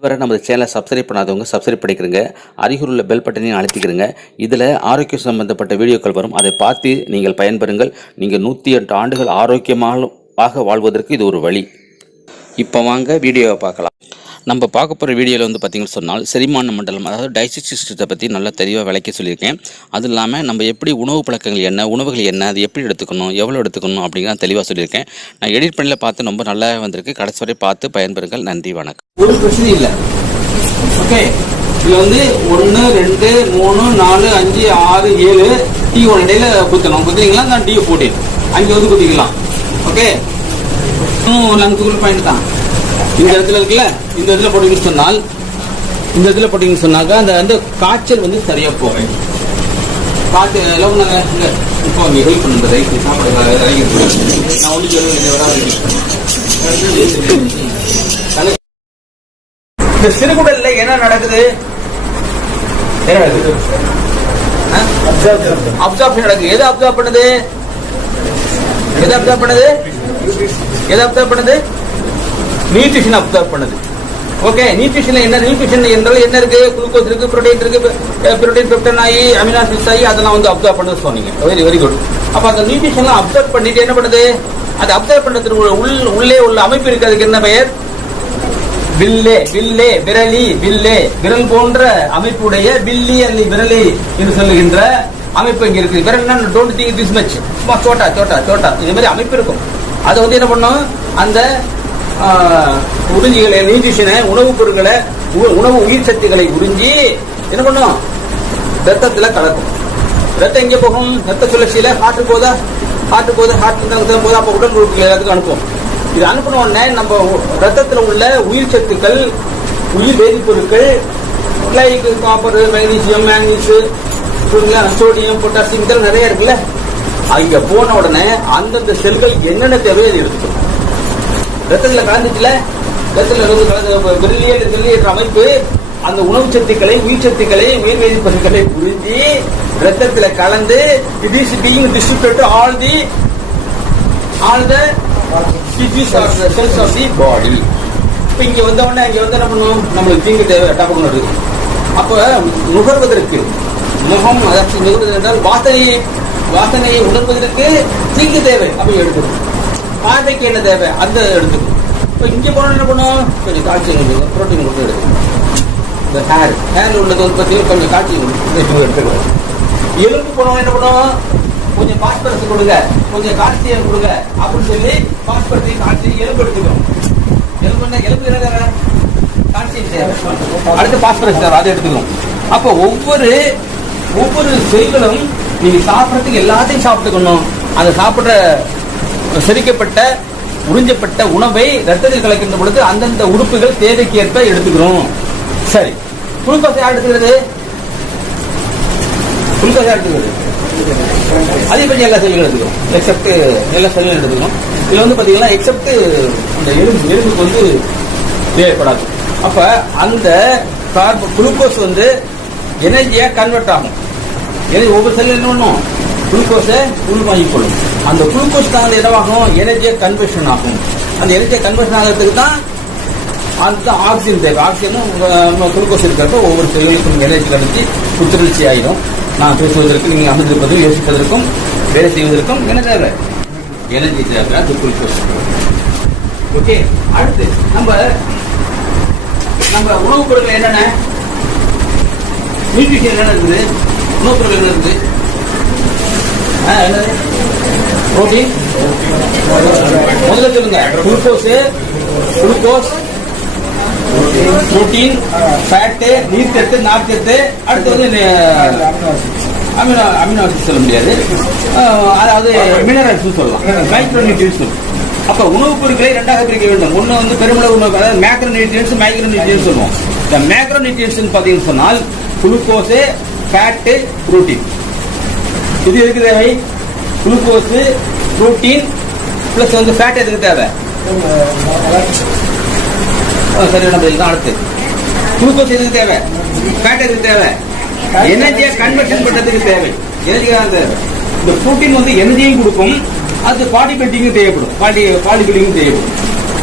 இதுவரை நமது சேனலை சப்ஸ்கிரைப் பண்ணாதவங்க சப்ஸ்கிரைப் பண்ணிக்கிறங்க அருகில் உள்ள பெல் பட்டனையும் அழுத்திக்கிறங்க இதில் ஆரோக்கியம் சம்பந்தப்பட்ட வீடியோக்கள் வரும். அதை பார்த்து நீங்கள் பயன்பெறுங்கள். நீங்கள் நூற்றி எட்டு ஆண்டுகள் ஆரோக்கியமாக வாழ்வதற்கு இது ஒரு வழி. இப்போ வாங்க வீடியோவை பார்க்கலாம். நம்ம பார்க்க போகிற வீடியோவில் வந்து பார்த்திங்கன்னு சொன்னால் செரிமான மண்டலம் அதாவது டைஜஸ்டிவ் சிஸ்டத்தை பற்றி நல்லா தெளிவாக விளக்கி சொல்லியிருக்கேன். அது இல்லாமல் நம்ம எப்படி உணவு பழக்கங்கள் என்ன உணவுகள் என்ன அது எப்படி எடுத்துக்கணும் எவ்வளோ எடுத்துக்கணும் அப்படிங்கிறத தெளிவாக சொல்லியிருக்கேன். நான் எடிட் பண்ணல பார்த்து ரொம்ப நல்லா வந்திருக்கு. கடைசி வரை பார்த்து பயன்பெறுங்கள். நன்றி வணக்கம். ஒரு பிரச்சனை இல்லை. ஓகே இதில் வந்து ஒன்று ரெண்டு மூணு நாலு அஞ்சு ஆறு ஏழு டீ ஒன் இடையில குத்தணும். குத்திங்களா நான் டீ போட்டேன் அங்கே வந்து குத்திக்கலாம். ஓகே இன்னும் லங்குக்குள்ள பாயிண்ட் தான். இந்த இடத்துல இருக்குல்ல இந்த இடத்துல போட்டீங்கன்னு சொன்னால் இந்த இடத்துல போட்டீங்கன்னு சொன்னாக்கா அந்த வந்து காய்ச்சல் வந்து சரியா போகும் காய்ச்சல் எல்லாம் இப்போ ஹெல்ப் பண்ணுறது சாப்பாடு இறங்கி நான் ஒன்று சொல்லுவேன் வராது இந்த சிறுகுடல்ல என்ன நடக்குது? என்ன நடக்குது? அப்சார்ப்ஷன் நடக்குது? எது அப்சார்ப் பண்ணுது? எது அப்சார்ப் பண்ணுது? எது அப்சார்ப் பண்ணுது? நியூட்ரிஷன் அப்சர்வ் பண்ணுது. ஓகே நியூட்ரிஷன் என்ன நியூட்ரிஷன் என்றால் என்ன இருக்கு குளுக்கோஸ் இருக்கு புரோட்டீன் இருக்கு புரோட்டீன் பெப்டன் ஆகி அமினாசிஸ் ஆகி அதெல்லாம் வந்து அப்சர்வ் பண்ணது சொன்னீங்க. வெரி வெரி குட் அப்ப அந்த நியூட்ரிஷன்லாம் அப்சர்வ் பண்ணிட்டு என்ன பண்ணுது? அது அப்சர்வ் பண்றதுக்கு உள் உள்ளே உள்ள அமைப்பு இருக்கு. அதுக்கு என்ன பெயர்? வில்லே வில்லே விரலி வில்லே. விரல் போன்ற அமைப்புடைய வில்லி அல்லி விரலி என்று சொல்லுகின்ற அமைப்பு இங்க இருக்கு. விரல் டோன்ட் திங்க் திஸ் மச் சும்மா சோட்டா சோட்டா சோட்டா. இது மாதிரி அமைப்பு இருக்கும். அது வந்து என்ன பண்ணும்? அந்த உறிஞ்சிகளை நியூட்ரிஷனை உணவுப் பொருட்களை உ- உணவு உயிர் சத்துக்களை உறிஞ்சி என்ன பண்ணும்? ரத்தத்தில் கலக்கும். ரத்தம் எங்கே போகும்? ரத்த சுழற்சியில் ஹார்ட்டு போதா? ஹார்ட்டு போதா? ஹார்ட் போது? அப்போ உடல் உறுப்புகள் எல்லாத்துக்கும் அனுப்பும் இது அனுப்பின உடனே நம்ம ரத்தத்தில் உள்ள உயிர் சத்துக்கள் உயிர் வேதிப்பொருட்கள் like copper magnesium manganese sodium potassium இதெல்லாம் நிறைய இருக்குல்ல? அங்கே போன உடனே அந்தந்த செல்கள் என்னென்ன தேவையோ அதை எடுத்துக்கணும். ரத்தத்தில் கலந்துச்சுல? ரத்தத்தில் இருந்து கலந்து அமைப்பு அந்த உணவு சத்துக்களை உயிர் சத்துக்களை உயிர் வேதி பொருட்களை புரிஞ்சு ரத்தத்துல கலந்து it is being distribute all the all the tissues or cells of the body இப்போ இங்கே வந்தவொடனே இங்கே வந்து என்ன பண்ணுவோம்? நம்மளுக்கு தீங்கு தேவை டபக்குன்னு வருது அப்போ நுகர்வதற்கு முகம் அதாவது நுகர்வது என்றால் வாசனையை வாசனையை உணர்வதற்கு தீங்கு தேவை அப்படி எடுக்கணும் பார்வைக்கு என்ன தேவை? அந்த எடுத்துக்கணும் இப்போ இங்கே போனால் என்ன பண்ணுவோம் கொஞ்சம் காய்ச்சல் கொடுக்கும் புரோட்டீன் கொடுத்து எடுக்கணும் இந்த ஹேர் ஹேர் உள்ளது வந்து பார்த்தீங்கன்னா கொஞ்சம் காய்ச்சல் கொடுக்கும் எடுத்துக்கணும் எலும்பு போனோம் என்ன பண்ணுவோம் கொஞ்சம் பாஸ்பரஸ் கொடுங்க. கொஞ்சம் கால்சியம் கொடுங்க. அப்படின்னு சொல்லி பாஸ்பரஸையும் கால்சியம் எலும்பு எடுத்துக்கணும் எலும்பு என்ன? எலும்பு என்ன தேவை? கால்சியம் தேவை. அடுத்து பாஸ்பரஸ் தேவை. அதை எடுத்துக்கணும் அப்போ ஒவ்வொரு ஒவ்வொரு செல்களும் நீங்க சாப்பிட்றதுக்கு எல்லாத்தையும் சாப்பிட்டுக்கணும். அந்த சாப்பிட்ற செரிக்கப்பட்ட உறிஞ்சப்பட்ட உணவை ரத்தத்தில் கலக்கின்ற பொழுது அந்தந்த உறுப்புகள் தேவைக்கு ஏற்ப எடுத்துக்கிறோம். சரி. குளுக்கோஸ் யார் எடுத்துக்கிறது? குளுக்கோஸ் யார் எடுத்துக்கிறது? அதிகபட்சம் எல்லா செல்களும் எடுத்துக்கிறோம். எக்ஸப்ட் எல்லா செல்களும் எடுத்துக்கிறோம். இதில் வந்து பார்த்தீங்கன்னா எக்ஸப்ட் அந்த எலும்பு எலும்புக்கு வந்து தேவைப்படாது. அப்போ அந்த கார்போ குளுக்கோஸ் வந்து எனர்ஜியாக கன்வெர்ட் ஆகும். எனர்ஜி ஒவ்வொரு செல்லும் என்ன பண்ணும் குளுக்கோஸை உள்வாங்கிக் கொள்ளும். அந்த குளுக்கோஸ் தான் என்னவாகும் எனர்ஜியை கன்வர்ஷன் ஆகும். அந்த எனர்ஜியை கன்வர்ஷன் ஆகிறதுக்கு தான் அந்த ஆக்சிஜன் தேவை. ஆக்சிஜனும் குளுக்கோஸ் இருக்கிறப்ப ஒவ்வொரு செல்களுக்கும் எனர்ஜி கிடைச்சி புத்துணர்ச்சி ஆயிடும் நான் பேசுவதற்கு நீங்கள் அமர்ந்திருப்பதும் யோசிப்பதற்கும் வேலை செய்வதற்கும் என்ன தேவை. எனர்ஜி தேவை அது குளுக்கோஸ். ஓகே அடுத்து நம்ம நம்ம உணவுப் பொருட்கள் என்னென்ன? நியூட்ரிஷன் என்ன இருக்குது? உணவுப் பொருட்கள் என்ன இருக்குது? புரோட்டீன் முதல்ல சொல்லுங்க. குளுக்கோஸ் குளுக்கோஸ் புரோட்டீன் ஃபேட்டு நீர்ச்சத்து நார்ச்சத்து அடுத்து வந்து அமினோ அமினோ ஆசிட் சொல்ல முடியாது. அதாவது மினரல்ஸ் சொல்லலாம். மைக்ரோ நியூட்ரியன்ஸ் அப்ப உணவுப் பொருட்களை ரெண்டாக பிரிக்க வேண்டும். ஒண்ணு வந்து பெருமளவு உணவு அதாவது மேக்ரோ நியூட்ரியன்ஸ் மைக்ரோ நியூட்ரியன்ஸ் சொல்லுவோம். இந்த மேக்ரோ நியூட்ரியன்ஸ் பாத்தீங்கன்னு சொன்னால் குளுக்கோஸ் ஃபேட்டு புரோட்டீன் இது எதுக்கு தேவை குளுக்கோஸ் புரோட்டீன் பிளஸ் வந்து ஃபேட் எதுக்கு தேவை ஆ, சரியான பதில் தான் அடுத்து குளுக்கோஸ் எதுக்கு தேவை ஃபேட் எதுக்கு தேவை எனர்ஜியை கன்வர்ஷன் பண்ணுறதுக்கு தேவை எனர்ஜி தான் தேவை இந்த புரோட்டீன் வந்து எனர்ஜியும் கொடுக்கும் அது பாடி பில்டிங்கும் தேவைப்படும் பாடி பாடி பில்டிங்கும் தேவைப்படும்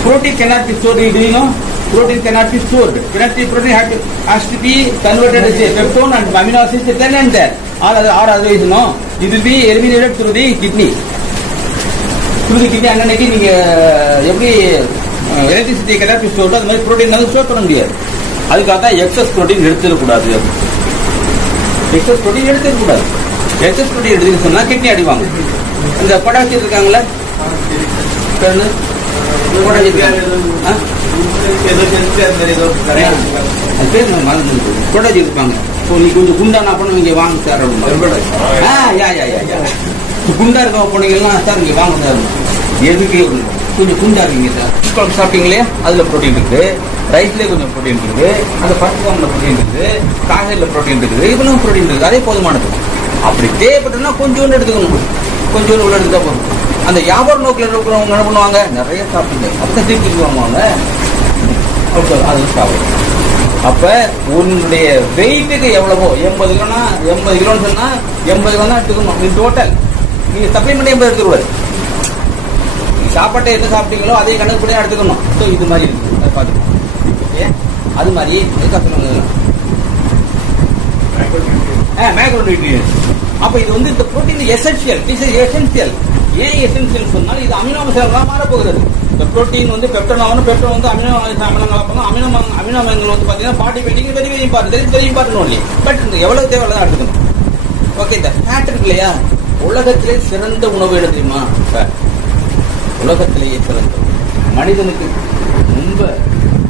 protein cannot be stored in you cannot be cannot cannot be Cannot be protein be converted peptone and be converted as a peptone and amino acids and there. All other, or otherwise it will be eliminated through the kidney. through the kidney அன்னன்னைக்கு நீங்க எப்படி electricity கிடையாது store அது மாதிரி protein வந்து store பண்ண முடியாது அதுக்காக தான் எக்ஸஸ் ப்ரோட்டீன் எடுத்துடக்கூடாது எக்ஸஸ் ப்ரோட்டீன் எடுத்துடக்கூடாது எக்ஸஸ் ப்ரோட்டீன் எடுத்துன்னு சொன்னா கிட்னி அடிவாங்க இந்த பொட்டாசியம் இருக்காங்களே பேர் பொட்டாசியம் இருக்காங்க. ஆ? அது பேர் இருப்பாங்க ஸோ நீ கொஞ்சம் குண்டானா பண்ண இங்கே வாங்க சார் ஆ யா யா யா யா. குண்டா இருக்க போனீங்கன்னா சார் இங்கே வாங்க சார். எதுக்கு கொஞ்சம் குண்டா இருக்கீங்க சார். குழம்பு சாப்பிட்டீங்களே? அதில் ப்ரோட்டீன் இருக்கு. ரைஸ்லேயே கொஞ்சம் ப்ரோட்டீன் இருக்குது. அந்த பருப்புல ப்ரோட்டீன் இருக்குது. காய்கறியில் ப்ரோட்டீன் இருக்குது. இவ்வளவு ப்ரோட்டீன் இருக்குது. அதே போதுமானது. அப்படி தேவைப்பட்டனா கொஞ்சோண்டு எடுத்துக்கணும் கொஞ்சோண்டு உள்ள எடுத்துட்டா போதும். அந்த வியாபார நோக்கில் இருக்கிறவங்க என்ன பண்ணுவாங்க? நிறைய சாப்பிடுங்க. அப்போ திருப்பி வாங்குவாங்க ஓகே அது சாப்பிடும் அப்ப உன்னுடைய வெயிட்டுக்கு எவ்வளவோ? எண்பது கிலோனா எண்பது கிலோன்னு சொன்னா எண்பது கிலோ தான் எடுத்துக்கணும். நீ டோட்டல் நீங்க சப்ளிமெண்ட் எண்பது எடுத்துக்கூடாது நீ சாப்பாட்டை எது சாப்பிட்டீங்களோ அதே கணக்கு பண்ணி எடுத்துக்கணும். ஸோ இது மாதிரி இருக்கு. அதை பார்த்துக்கணும் ஓகே அது மாதிரி எதுக்காக சொல்லுங்க மேக்ரோ நியூட்ரியன்ஸ் அப்ப இது வந்து இந்த புரோட்டீன் எசென்சியல் இஸ் எசென்சியல் ஏன் எசென்சியல் சொன்னால் இது அமினோ அமிலங்களாக மாறப்போகிறது. இந்த புரோட்டீன் வந்து பெப்டன் ஆகணும் பெப்டன் வந்து அமினோ அமிலங்களாக போகணும் அமினோ அமினோ அமிலங்கள் வந்து பார்த்தீங்கன்னா body painting very very important very important only but இந்த எவ்வளவு தேவை தான் எடுத்துக்கணும். ஓகே இந்த ஃபேட் இருக்கு இல்லையா? உலகத்திலே சிறந்த உணவு எடு தெரியுமா? உலகத்திலேயே சிறந்த மனிதனுக்கு ரொம்ப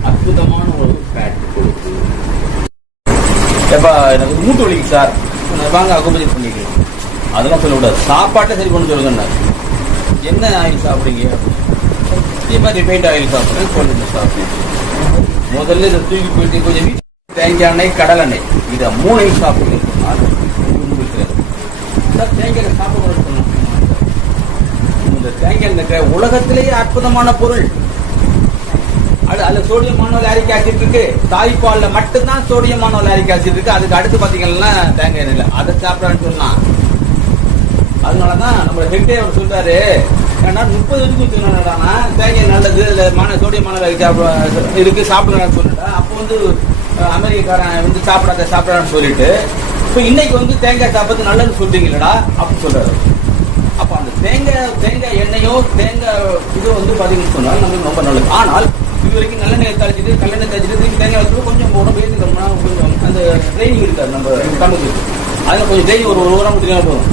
அற்புதமான உணவு ஃபேட் கொடுக்கு எப்பா எனக்கு மூட்டு வலிக்கு சார் வாங்க அகுபதி பண்ணிக்கலாம் அதெல்லாம் சொல்லக்கூடாது சாப்பாட்டை சரி பண்ண சொல்லுங்க என்ன ஆயில் சாப்பிடுங்க இதே ரிஃபைண்ட் ஆயில் சாப்பிடுறேன் கொஞ்சம் சாப்பிடுறேன் முதல்ல இதை தூக்கி போயிட்டு கொஞ்சம் தேங்காய் எண்ணெய் கடல் எண்ணெய் இதை மூணையும் சாப்பிடுங்க தேங்காய் எண்ணெய் இந்த தேங்காய் எண்ணெய் உலகத்திலேயே அற்புதமான பொருள். அது அதுல சோடியம் மானோலாரிக் ஆசிட் இருக்கு. தாய்ப்பால்ல மட்டும்தான் சோடியம் மானோலாரிக் ஆசிட் இருக்கு. அதுக்கு அடுத்து பாத்தீங்கன்னா தேங்காய் எண்ணெய் அதை சாப்பிடான்னு சொன்னா அதனாலதான் நம்ம ஹெட்டே அவர் சொல்றாரு. ஏன்னா முப்பது வரைக்கும் சொன்னாடானா தேங்காய் நல்லது இல்லை மான சோடியம் மானோலாரிக் சாப்பிட இருக்கு சாப்பிடுறான்னு சொல்லிட்டா அப்போ வந்து அமெரிக்காரன் வந்து சாப்பிடாத சாப்பிடான்னு சொல்லிட்டு இப்போ இன்னைக்கு வந்து தேங்காய் சாப்பிட்றது நல்லதுன்னு சொல்றீங்களடா அப்படின்னு சொல்றாரு. அப்போ அந்த தேங்காய் தேங்காய் எண்ணெயோ தேங்காய் இது வந்து பார்த்தீங்கன்னு சொன்னால் நமக்கு ரொம்ப நல்லது. ஆனால் இது வரைக்கும் நல்லெண்ணெய் தாளிச்சிட்டு கல்லெண்ணெய் தழிச்சிட்டு திருப்பி தேங்காய் வச்சு கொஞ்சம் உடம்பு ஏற்றுக்கணும்னா கொஞ்சம் அந்த ட்ரைனிங் இருக்காது நம்ம தமிழுக்கு அதில் கொஞ்சம் ட்ரைனிங் ஒரு ஒரு வாரம் முடிச்சுனா போதும்.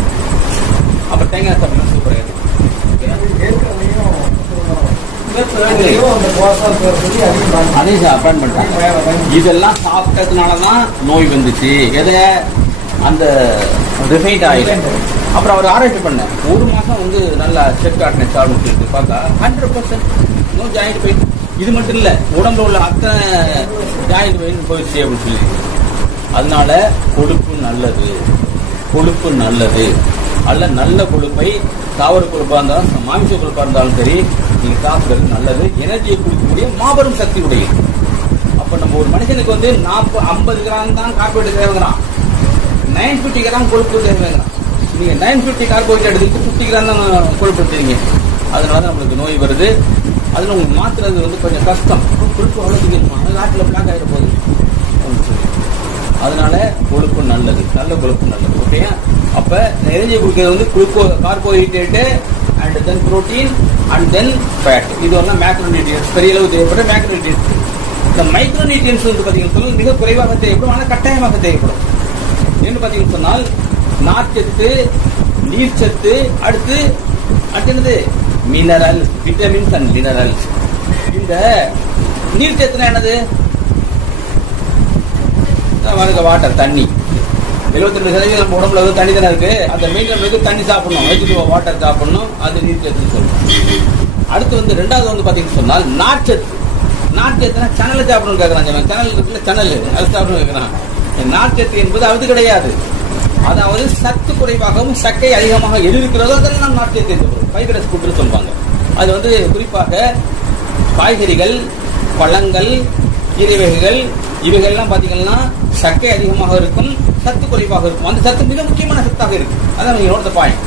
அப்போ தேங்காய் சாப்பிடணும். அதையும் அப்பாயின் பண்ணிட்டாங்க. இதெல்லாம் சாப்பிட்டதுனால தான் நோய் வந்துச்சு. எதை? அந்த ரிஃபைண்ட் ஆயில் அப்புறம் அவர் ஆராய்ச்சி பண்ணேன் ஒரு மாசம் வந்து நல்லா செக் காட்டின சாப்பிட்டு சொல்லிட்டு பார்த்தா hundred percent no joint pain இது மட்டும் இல்ல உடம்புல உள்ள அத்தனை ஜாயிண்ட் பெயின் போயிடுச்சு அப்படின்னு சொல்லி அதனால கொழுப்பு நல்லது. கொழுப்பு நல்லது. அல்ல நல்ல கொழுப்பை தாவர கொழுப்பா இருந்தாலும் மாமிச கொழுப்பா இருந்தாலும் சரி நீங்க சாப்பிடுறது நல்லது. எனர்ஜியை கொடுக்கக்கூடிய மாபெரும் சக்தி உடையது. அப்ப நம்ம ஒரு மனுஷனுக்கு வந்து நாற்பது ஐம்பது கிராம் தான் கார்போஹைட்ரேட் தேவைங்கிறான். நைன் ஃபிஃப்டி கிராம் கொழுப்பு தேவைங்கிறான். நீங்க நைன் ஃபிஃப்டி கார்போஹைட்ரேட் எடுத்துட்டு ஃபிஃப்டி கிராம் தான் கொழுப்பு எடுத்துறீங்க அதனால தான் நம்மளுக்கு நோய் வருது. அதில் உங்களுக்கு மாத்துறது வந்து கொஞ்சம் கஷ்டம். கொழுப்பு அவ்வளோ அதிகமா நாட்டில் பிளாக் ஆகிட போகுது. அதனால கொழுப்பு நல்லது நல்ல கொழுப்பு நல்லது ஓகேயா அப்ப நிறைய கொடுக்கறது வந்து gluco carbohydrate and then protein and then fat இது வந்து மேக்ரோநியூட்ரியன்ஸ் பெரிய அளவு தேவைப்படும் மேக்ரோநியூட்ரியன்ஸ் இந்த மைக்ரோநியூட்ரியன்ஸ் வந்து பார்த்தீங்கன்னு சொன்னால் மிக குறைவாக தேவைப்படும் ஆனால் கட்டாயமாக தேவைப்படும். என்ன பார்த்தீங்கன்னு சொன்னால் நார்ச்சத்து நீர்ச்சத்து அடுத்து அடுத்து என்னது? மினரல் விட்டமின்ஸ் அண்ட் மினரல்ஸ் இந்த நீர்ச்சத்துனா என்னது? வருங்க வாட்டர் தண்ணி. எழுபத்தி சதவீதம் நம்ம உடம்புல வந்து தண்ணி தானே இருக்கு. அந்த மீன்கள் பண்ணி தண்ணி சாப்பிடணும். வெஜிடபிள் வாட்டர் சாப்பிடணும். அது நீர்ச்சத்துன்னு சொல்லணும் அடுத்து வந்து ரெண்டாவது வந்து பார்த்தீங்கன்னு சொன்னால் நார்ச்சத்து. நார்ச்சத்துனா சனலை சாப்பிடணும்னு கேட்குறாங்க சனல் இருக்குல்ல சனல் அது சாப்பிடணும் கேட்குறான் நார்ச்சத்து என்பது அது கிடையாது. அதாவது சத்து குறைவாகவும் சக்கை அதிகமாக எது இருக்கிறதோ அதெல்லாம் நாட்டியத்தை என்று ஃபைபரஸ் ஃபுட்னு சொல்லுவாங்க. அது வந்து குறிப்பாக காய்கறிகள் பழங்கள் கீரை வகைகள் இவைகள்லாம் பார்த்தீங்கன்னா சக்கை அதிகமாக இருக்கும் சத்து குறைவாக இருக்கும். அந்த சத்து மிக முக்கியமான சத்தாக இருக்கு. அதான் என்னோட பாயிண்ட்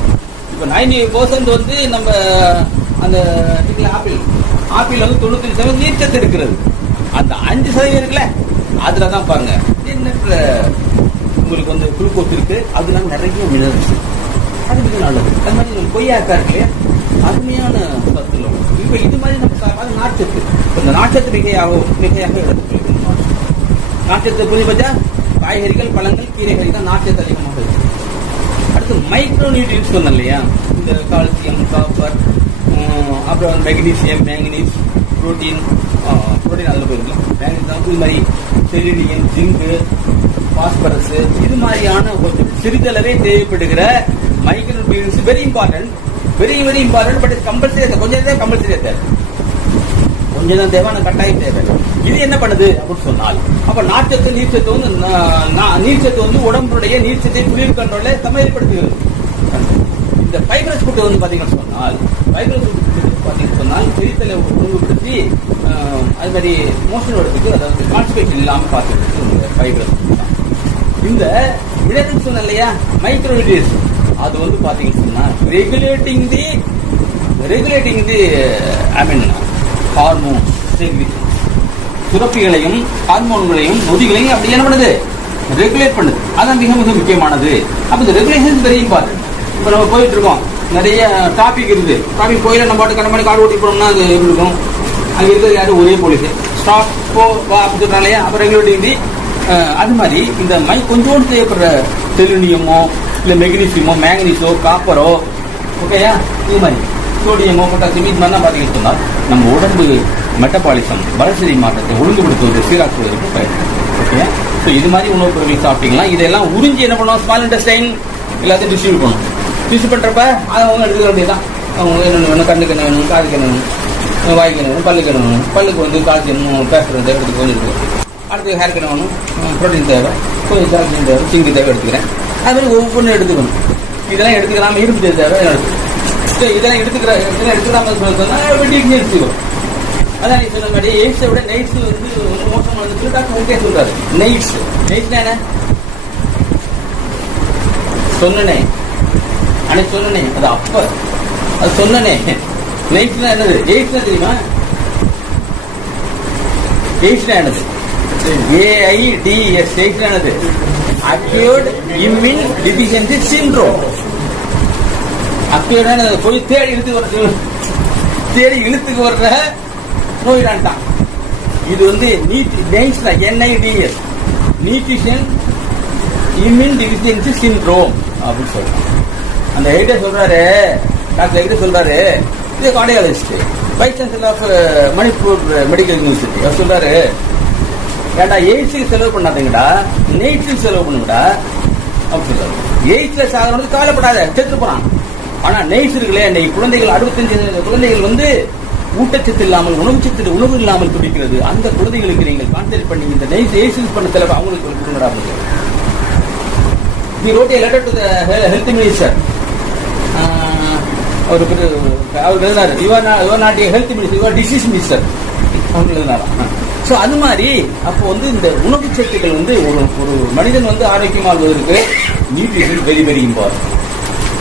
இப்போ நைன்டி பர்சன்ட் வந்து நம்ம அந்த ஆப்பிள். ஆப்பிள் வந்து தொண்ணூத்தஞ்சு சதவீதம் நீர்ச்சத்து இருக்கிறது. அந்த அஞ்சு சதவீதம் இருக்குல்ல அதுல தான் பாருங்க எண்ணற்ற உங்களுக்கு வந்து குளுக்கோஸ் இருக்கு அதுல நிறைய மினரல்ஸ் அது மிக நல்லது. அது மாதிரி கொய்யாக்கா இருக்கு அருமையான சத்துள்ள இப்ப இது மாதிரி நம்ம சாப்பிடாத நாட்சத்து இந்த நார்ச்சத்து மிகையாக மிகையாக எடுத்துக்கணும் நார்ச்சத்து பார்த்தா காய்கறிகள் பழங்கள் கீரைகள் தான் நாட்சத்து அதிகமாக இருக்கு அடுத்து மைக்ரோ நியூட்ரியன்ஸ் சொன்னேன் இல்லையா? இந்த கால்சியம் காப்பர் அப்புறம் மெக்னீசியம் மேங்கனீஸ் புரோட்டீன் புரோட்டீன் அதில் போயிருக்கு. மேங்கனீஸ் தான் இது மாதிரி செலினியம் ஜிங்கு பாஸ்பரஸ் இது மாதிரியான கொஞ்சம் சிறிதளவே தேவைப்படுகிற micronutrients very important very very important but compulsory கொஞ்சம் நேரம் கம்பல்சரி தேவை கொஞ்சம் நேரம் தேவை ஆனா கட்டாயம் தேவை. இது என்ன பண்ணுது அப்படின்னு சொன்னால் அப்ப நார்ச்சத்து நீர்ச்சத்து வந்து நா- நீர்ச்சத்து வந்து உடம்புடைய நீர்ச்சத்தை குளிர் கண்ட்ரோல சமையல்படுத்துகிறது இந்த ஃபைபரஸ் ஃபுட் வந்து பாத்தீங்கன்னு சொன்னால் ஃபைபரஸ் ஃபுட் பாத்தீங்கன்னு சொன்னால் செரித்தலை ஒழுங்குபடுத்தி அது மாதிரி மோஷன் எடுத்துக்கு அதாவது கான்ஸ்டிபேஷன் இல்லாம பார்த்துக்கிறது இந்த ஃபைபரஸ் இந்த மினரல்ஸ் சொன்ன இல்லையா? மைக்ரோ நியூட்ரியன்ஸ் அது வந்து பாத்தீங்கன்னு சொன்னா regulating the regulating the I mean hormone சுரப்பிகளையும் ஹார்மோன்களையும் நொதிகளையும் அப்படி என்ன பண்ணுது? ரெகுலேட் பண்ணுது. அதான் மிக மிக முக்கியமானது. அப்ப இந்த ரெகுலேஷன் தெரியும் பாரு. இப்போ நம்ம போயிட்டு இருக்கோம். நிறைய டாபிக் இருக்குது. டாபிக் போயில நம்ம பாட்டு கண்ண கார் ஓட்டி போனோம்னா அது எப்படி இருக்கும்? அங்கே இருக்கிறது யாரும் ஒரே போலீஸ் ஸ்டாப் போ வா அப்படி சொல்றாங்க அப்புறம் ரெகுலேட்டிங் தி அது மாதிரி இந்த மை கொஞ்சோண்டு தேவைப்படுற தெலுனியமோ இல்ல மெக்னீசியமோ மேங்கனீஸோ காப்பரோ ஓகேயா இது மாதிரி. சோடியமோ பொட்டாசியம் இது மாதிரிலாம் பார்த்தீங்கன்னு சொன்னால் நம்ம உடம்பு மெட்டபாலிசம் வளர்ச்சி மாற்றத்தை ஒழுங்குபடுத்துவது சீராக்குவதற்கு பயன்படும் ஓகே ஸோ இது மாதிரி உணவுப் பொருட்கள் சாப்பிட்டீங்களா இதெல்லாம் உறிஞ்சி என்ன பண்ணுவோம் ஸ்மால் இன்டெஸ்டைன் எல்லாத்தையும் டிஸ்ட்ரிபியூட் பண்ணுவோம் டிஸ்ட்ரிபியூட் பண்ணுறப்ப அதை அவங்க எடுத்துக்க வேண்டியதான் அவங்க என்ன வேணும் கண்ணுக்கு என்ன வேணும்? காதுக்கு என்ன வேணும்? வாய்க்கு என்ன வேணும்? பல்லுக்கு என்ன வேணும்? பல்லுக்கு வந்து கால்சியம் பேசுறது எடுத்துக்க வேண்டியது அடுத்து ஹேருக்கு என்ன வேணும்? ப்ரோட்டீன் தேவை. கொஞ்சம் கால்சியம் தேவை. சிங்கு தேவை எடுத்துக்கிறேன். அது மாதிரி ஒவ்வொன்றும் எடுத்துக்கணும். இதெல்லாம் எடுத்துக்கிறாம இருப்பு தேவை இதெல்லாம் இதெல்லாம் எடுத்துக்கிற இதெல்லாம் எடுத்துக்காம சொன்னா வெட்டிங் எடுத்துக்கோ அதான் நீ சொன்ன மாதிரி எய்ட்ஸை விட நைட்ஸ் வந்து ரொம்ப மோசமானது டாக்டர் ஓகே சொல்றாரு. நைட்ஸ் நைட்ஸ்னா என்ன? சொன்னனே. அன்னைக்கு சொன்னனே. அது அப்ப. அது சொன்னனே. நைட்ஸ்னா என்னது? எய்ட்ஸ்னா தெரியுமா? எய்ட்ஸ்னா என்னது? ஏஐடிஎஸ் ஆனது என்னது அக்யூர்ட் இம்யூன் டிஃபிஷியன்சி சிண்ட்ரோம் அக்யூர்டான போய் தேடி இழுத்து வர தேடி இழுத்துக்கு வர்ற நோய்டான்ட்டான் இது வந்து நீட் நெய்ஸ்னா NIDS nutrition immune deficiency syndrome அப்படின்னு சொல்றாங்க. அந்த ஐடியா சொல்றாரு டாக்டர் ஹெய்டே சொல்றாரு இது cardiologist vice chancellor of Manipur medical university அவர் சொல்றாரு ஏண்டா எய்ட்ஸுக்கு செலவு பண்ணாதீங்கடா நெய்ட்ஸுக்கு செலவு பண்ணுங்கடா. அப்படின்னு எய்ட்ஸில் எய்ட்ஸ்ல சாகிறவனுக்கு கவலைப்படாத செத்து போகிறான் ஆனால் நெய்ட்ஸ் இருக்குல்ல இன்னைக்கு குழந்தைகள் அறுபத்தஞ்சு குழந்தைகள் வந்து ஊட்டச்சத்து இல்லாமல் உணவுச்சத்து உணவு இல்லாமல் துடிக்கிறது அந்த குழந்தைகளுக்கு நீங்கள் கான்சென்ட்ரேட் பண்ணி இந்த நெய்ஸ் எய்ட்ஸ் பண்ண செலவு அவங்களுக்கு கொடுங்கடா அப்படின்னு he wrote a letter to the he- health அவர் அவர் எழுதினார். Your your not health minister your disease minister அவங்க எழுதினாராம் ஸோ அது மாதிரி அப்போ வந்து இந்த உணவு சத்துக்கள் வந்து ஒரு ஒரு மனிதன் வந்து ஆரோக்கியமாக வாழ்வதற்கு நியூட்ரிஷன் வெரி வெரி இம்பார்ட்டன்ட்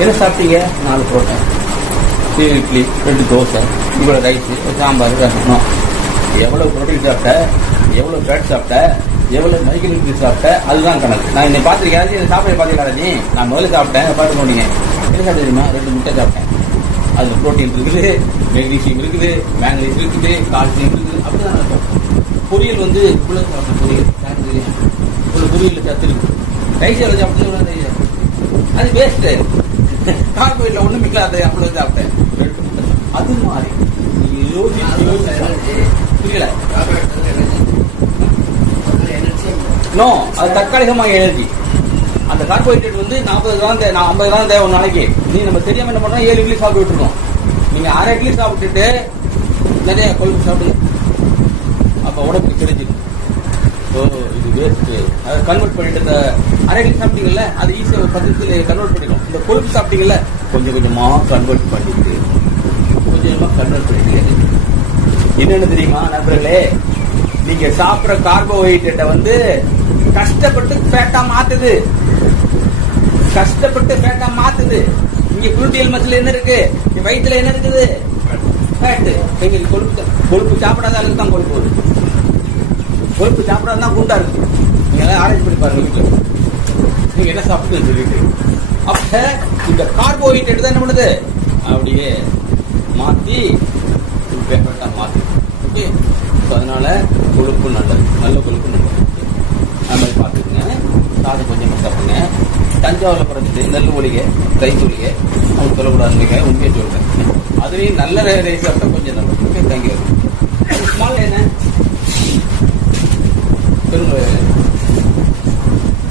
என்ன சாப்பிட்டீங்க? நாலு புரோட்டா. ரெண்டு இட்லி ரெண்டு தோசை இவ்வளோ ரைஸு சாம்பார் ரசம். எவ்வளோ ப்ரோட்டீன் சாப்பிட்ட? எவ்வளோ ஃபேட் சாப்பிட்ட? எவ்வளோ மைக்ரோநியூட்ரியன் சாப்பிட்ட? அதுதான் கணக்கு. நான் என்னை பார்த்துருக்கேன். என்ன சாப்பிட பார்த்துக்கலாம் நீ? நான் முதல்ல சாப்பிட்டேன். பார்த்து போனீங்க என்ன சாப்பிட்டு தெரியுமா? ரெண்டு முட்டை சாப்பிட்டேன். அதில் ப்ரோட்டீன் இருக்குது மெக்னீஷியம் இருக்குது மேங்கனீஸ் இருக்குது கால்சியம் இருக்குது. அப்படிதான் இருக்கும் பொரியல் வந்து இவ்வளோ சாப்பிட்டேன் பொரியல். எனக்கு தெரியும் பொரியல் சத்து இருக்கு ரைஸ் எவ்வளோ சாப்பிட்டு தெரியும் அது வேஸ்ட்டு கார்போஹைட்ரேட் ஒன்றும் மிக்கலாது அவ்வளோ சாப்பிட்டேன் ரெண்டு சாப்பிட்டேன். அது மாதிரி. புரியல? நோ அது தற்காலிகமாக எனர்ஜி அந்த கார்போஹைட்ரேட் வந்து நாற்பது கிராம் தே நான் ஐம்பது கிராம் தேவை ஒரு நாளைக்கு. நீ நம்ம தெரியாம என்ன பண்றோம்? ஏழு இட்லி சாப்பிட்டு விட்டுருக்கோம் நீங்க அரை இட்லி சாப்பிட்டுட்டு நிறைய கொழுப்பு சாப்பிட்டு அப்போ உடம்புக்கு தெரிஞ்சிடும். ஸோ இது வேஸ்ட்டு அதை கன்வெர்ட் பண்ணிட்டு இந்த அரை சாப்பிட்டீங்கல்ல அது ஈஸியாக ஒரு பத்து கன்வெர்ட் பண்ணிடும். இந்த கொழுப்பு சாப்பிட்டீங்கல்ல கொஞ்சம் கொஞ்சமாக கன்வெர்ட் பண்ணிட்டு கொஞ்சம் கொஞ்சமாக கன்வெர்ட் பண்ணிட்டு என்னென்னு தெரியுமா நண்பர்களே? நீங்கள் சாப்பிட்ற கார்போஹைட்ரேட்டை வந்து கஷ்டப்பட்டு ஃபேட்டாக மாற்றுது கஷ்டப்பட்டு ஃபேட்டாக மாற்றுது இங்கே குருட்டியல் மசில் என்ன இருக்கு? வயிற்றுல என்ன இருக்குது? ஃபேட்டு எங்களுக்கு கொழுப்பு கொழுப்பு சாப்பிடாத அளவுக்கு தான் கொழுப்பு கொழுப்பு சாப்பிடாதான் குண்டா இருக்கு. நீங்க எல்லாம் ஆராய்ச்சி பண்ணி பாருங்க வீட்டில். நீங்க என்ன சாப்பிட்டு சொல்லிட்டு. அப்ப இந்த கார்போஹைட்ரேட் தான் என்ன பண்ணுது? அப்படியே மாத்தி பேப்பர்ட்டா மாத்தி. ஓகே ஸோ அதனால கொழுப்பு நல்லது. நல்ல கொழுப்பு நல்லது. அது மாதிரி பார்த்துக்குங்க. சாதம் கொஞ்சம் சாப்பிடுங்க தஞ்சாவூரில் பிறந்தது நெல் ஒளிகை தை ஒளிகை அவங்க சொல்லக்கூடாதுங்க உண்மையை சொல்றேன். அதுலேயும் நல்ல ரைஸ் சாப்பிட்டா கொஞ்சம் நல்லது. ஓகே தேங்க்யூ ஸ்மால் என்ன சொல்லுங்க